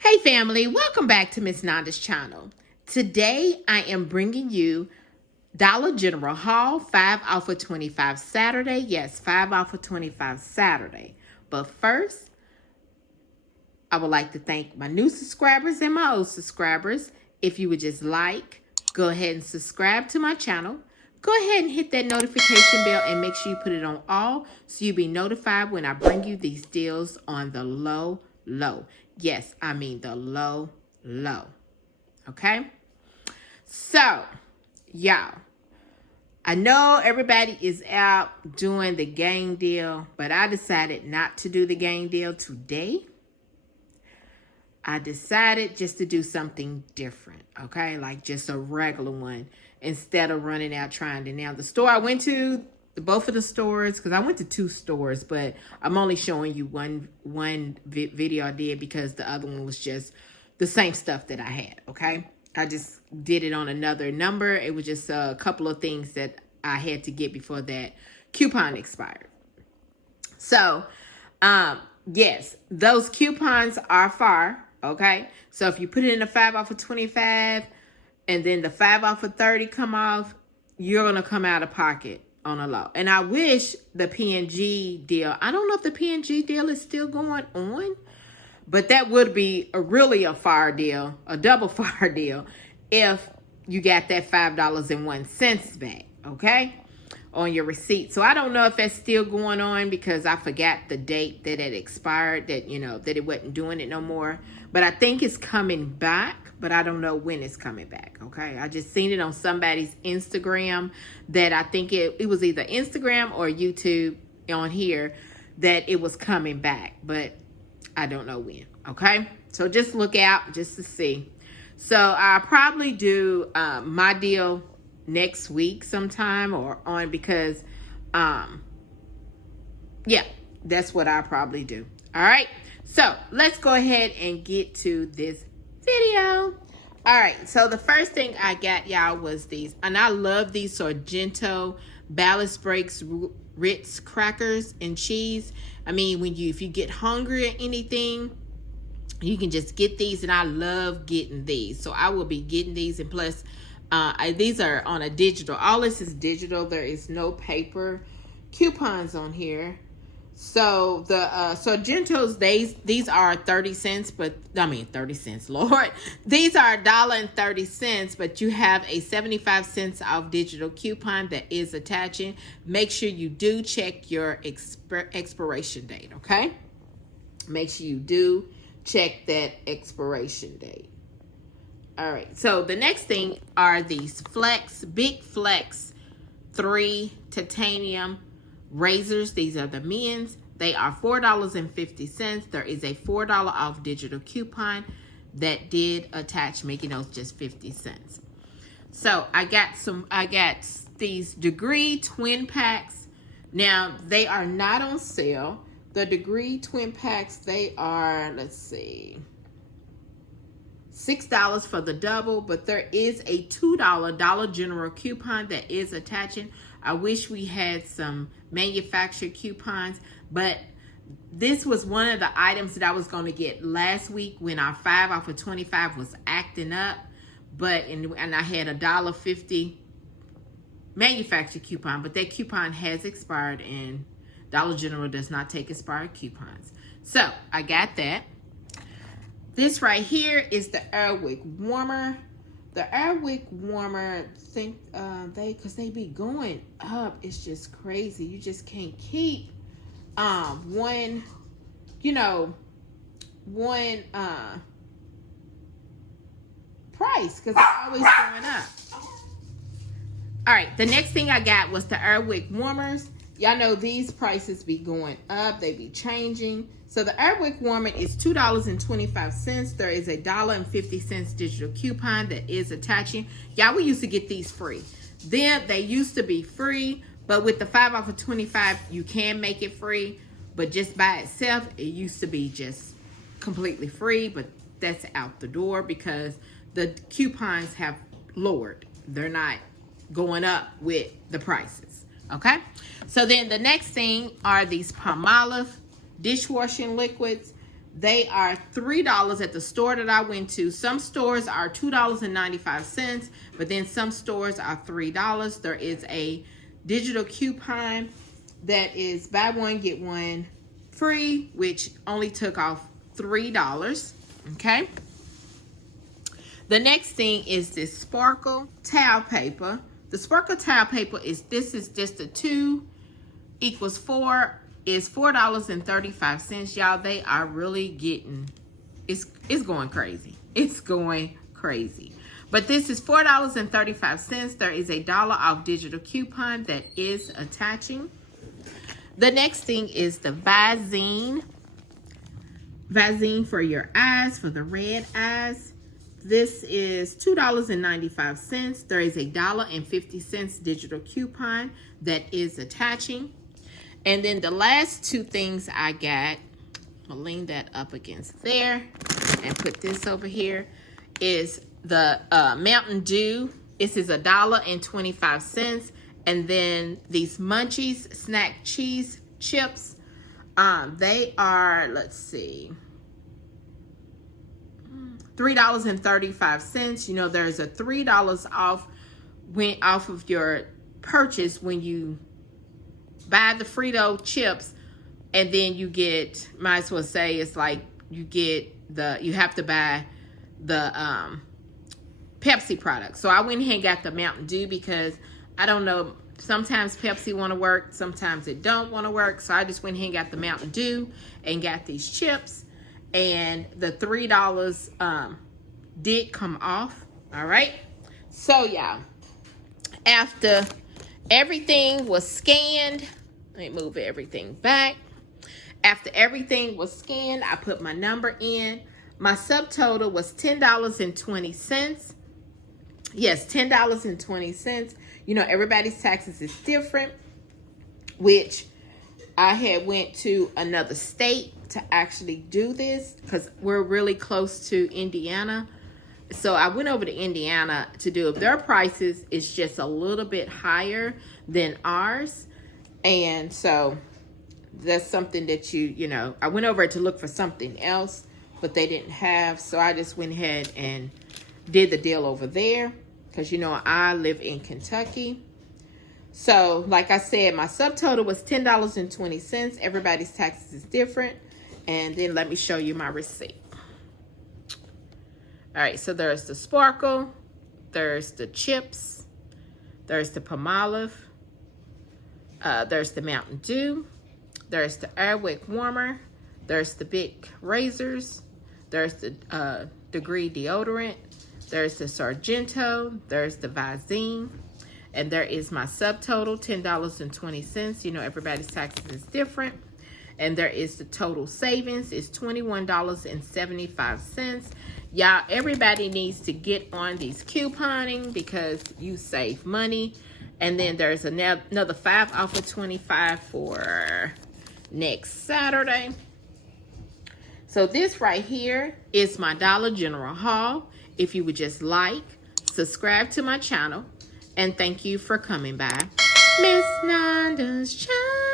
Hey family, welcome back to Miss Nanda's channel. Today I am bringing you Dollar General haul 5 off of 25 Saturday. Yes, 5 off of 25 Saturday. But first, I would like to thank my new subscribers and my old subscribers. If you would just go ahead and subscribe to my channel. Go ahead and hit that notification bell and make sure you put it on all so you'll be notified when I bring you these deals on the low. Yes, I mean the low. Okay? So, y'all, I know everybody is out doing the gang deal, but I decided not to do the gang deal today. I decided just to do something different, okay? Like just a regular one instead of running out trying to. Now, the store I went to, both of the stores, because I went to 2 stores, but I'm only showing you one video I did because the other one was just the same stuff that I had, okay? I just did it on another number. It was just a couple of things that I had to get before that coupon expired. So, yes, those coupons are far. Okay, so if you put it in the 5 off of 25 and then the 5 off of 30 come off, you're going to come out of pocket on a low. And I wish the P&G deal, I don't know if the P&G deal is still going on, but that would be really a fire deal, a double fire deal, if you got that $5.01 back, okay, on your receipt. So I don't know if that's still going on because I forgot the date that it expired, that, you know, that it wasn't doing it no more. But I think it's coming back, but I don't know when it's coming back, okay? I just seen it on somebody's Instagram that I think it was either Instagram or YouTube on here that it was coming back, but I don't know when, okay? So just look out just to see. So I'll probably do my deal next week sometime or on because, yeah, that's what I'll probably do. All right. So let's go ahead and get to this video. All right. So the first thing I got, y'all, was these. And I love these Sargento Ballast Breaks Ritz Crackers and cheese. I mean, if you get hungry or anything, you can just get these. And I love getting these. So I will be getting these. And plus, these are on a digital. All this is digital. There is no paper coupons on here. So the Sargentos, these are 30 cents, but I mean 30 cents, Lord. These are $1.30, but you have a 75 cents off digital coupon that is attaching. Make sure you do check your expiration date, okay? Make sure you do check that expiration date. All right, so the next thing are these Big Flex 3 titanium razors. These are the men's. They are $4.50. There is a $4 off digital coupon that did attach, making those just 50 cents. So I got these Degree twin packs. Now they are not on sale. The Degree twin packs, they are, let's see, $6 for the double, but there is a $2 Dollar General coupon that is attaching. I wish we had some manufactured coupons, but this was one of the items that I was going to get last week when our 5 off of 25 was acting up, and I had a $1.50 manufactured coupon, but that coupon has expired and Dollar General does not take expired coupons. So I got that. This right here is the Earthwork Warmer. The Earthwork Warmer, because they be going up. It's just crazy. You just can't keep one price because it's always going up. All right, the next thing I got was the Earthwork Warmers. Y'all know these prices be going up. They be changing. So the Earthwork Warming is $2.25. There is a $1.50 digital coupon that is attaching. Y'all, we used to get these free. Then they used to be free, but with the 5 off of 25, you can make it free. But just by itself, it used to be just completely free, but that's out the door because the coupons have lowered. They're not going up with the prices, okay? So then the next thing are these Pamala dishwashing liquids. They are $3 at the store that I went to. Some stores are $2.95, but then some stores are $3. There is a digital coupon that is buy one, get one free, which only took off $3. Okay. The next thing is this sparkle towel paper. The sparkle towel paper is just a 2 equals 4 is $4.35. Y'all, they are really getting, it's going crazy. It's going crazy. But this is $4.35. There is a $1 off digital coupon that is attaching. The next thing is the Vaseline for your eyes, for the red eyes. This is $2.95. There is a $1.50 digital coupon that is attaching. And then the last two things I got, I'll lean that up against there and put this over here, is the Mountain Dew. This is $1.25. And then these Munchies snack cheese chips, they are, let's see, $3.35. You know, there's a $3 off of your purchase when you buy the Frito chips, and then you get, might as well say, it's like you have to buy the Pepsi product. So I went ahead and got the Mountain Dew because I don't know, sometimes Pepsi want to work, sometimes it don't want to work. So I just went ahead and got the Mountain Dew and got these chips, and the $3 did come off. All right. So y'all, after everything was scanned, let me move everything back. After everything was scanned, I put my number in. My subtotal was $10.20. Yes, $10.20. You know, everybody's taxes is different, which I had went to another state to actually do this because we're really close to Indiana. So I went over to Indiana to do it. Their prices is just a little bit higher than ours. And so that's something that you know, I went over to look for something else, but they didn't have. So I just went ahead and did the deal over there because, you know, I live in Kentucky. So like I said, my subtotal was $10.20. Everybody's taxes is different. And then let me show you my receipt. All right, so there's the sparkle, there's the chips, there's the Pamala, there's the Mountain Dew, there's the Earthwork Warmer, there's the big razors, there's the Degree deodorant, there's the Sargento, there's the Vaseline, and there is my subtotal, $10.20. You know, everybody's taxes is different. And there is the total savings is $21.75. Y'all, everybody needs to get on these couponing because you save money. And then there's another 5 off of 25 for next Saturday. So this right here is my Dollar General haul. If you would just like, subscribe to my channel, and thank you for coming by Miss Nanda's channel.